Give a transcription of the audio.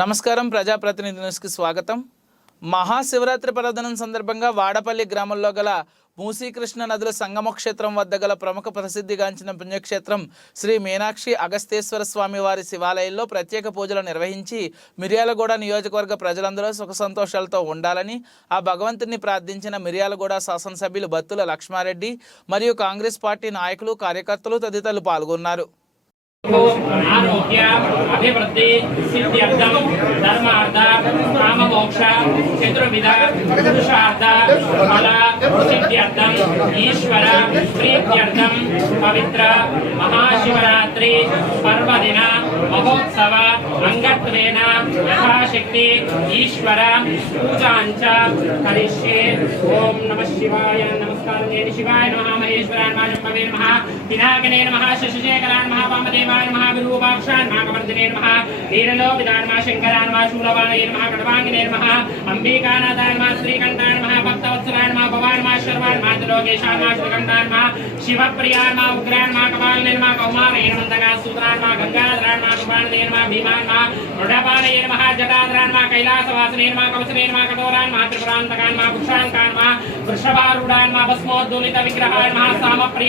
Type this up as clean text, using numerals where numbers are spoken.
నమస్కారం ప్రజాప్రతినిధి న్యూస్కి స్వాగతం. మహాశివరాత్రి పర్వదినం సందర్భంగా వాడపల్లి గ్రామంలో గల మూసీకృష్ణ నదుల సంగమ క్షేత్రం వద్ద గల ప్రముఖ ప్రసిద్ధిగాంచిన పుణ్యక్షేత్రం శ్రీ మీనాక్షి అగస్తేశ్వర స్వామి వారి శివాలయంలో ప్రత్యేక పూజలు నిర్వహించి మిర్యాలగూడ నియోజకవర్గ ప్రజలందరూ సుఖ సంతోషాలతో ఉండాలని ఆ భగవంతుని ప్రార్థించిన మిర్యాలగూడ శాసనసభ్యులు బత్తుల లక్ష్మారెడ్డి మరియు కాంగ్రెస్ పార్టీ నాయకులు కార్యకర్తలు తదితరులు పాల్గొన్నారు. आरोग्य अभिवृद्धि सिद्ध्यर्थम धर्मार्थ काम मोक्ष चतुर्विध पुरुषार्थ फल सिद्ध्यर्थम ईश्वर प्रीत्यर्थम पवित्र महाशिवरात्रि पर्वदिन महोत्सव अंगत्वेन यथाशक्ति ईश्वर पूजांच करिष्ये. ओम नमः शिवाय. नमस्कार शिवाय नमः. महेश्वराय नमः. शंभवे नमः. पिनाकिने नमः. शशिशेखराय नमः. वामदेवाय नमः. विरूपाक्षाय नमः. कमर्दिने नमः. नीरलोकिताय नमः. शंकराय नमः. शूलवाणये नमः. खड्वांगिने नमः. अंबिकानाथाय नमः. श्रीकंठाय नमः. भक्तवत्सलाय नमः. भवाय नमः. शर्वाय नमः. त्रिलोकेशाय नमः. श्रीकंठाय नमः. शिवप्रियाय नमः. उग्राय नमः. कपालिने नमः. कौमारये नमः. सूत्राय नमः. गंगाधराय नमः. कृपाणये नमः. भीमाय नमः. मृडपाणये नमः. जटाधराय नमः. कैलासवासिने नमः. कवचने नमः. कठोराय नमः. त्रिपुरान्तकाय नमः. पुरुषाङ्काय नमः. वृषभारूढाय नमः. भस्मोद्दोलित विग्रहाय नमः. सामप्रियाय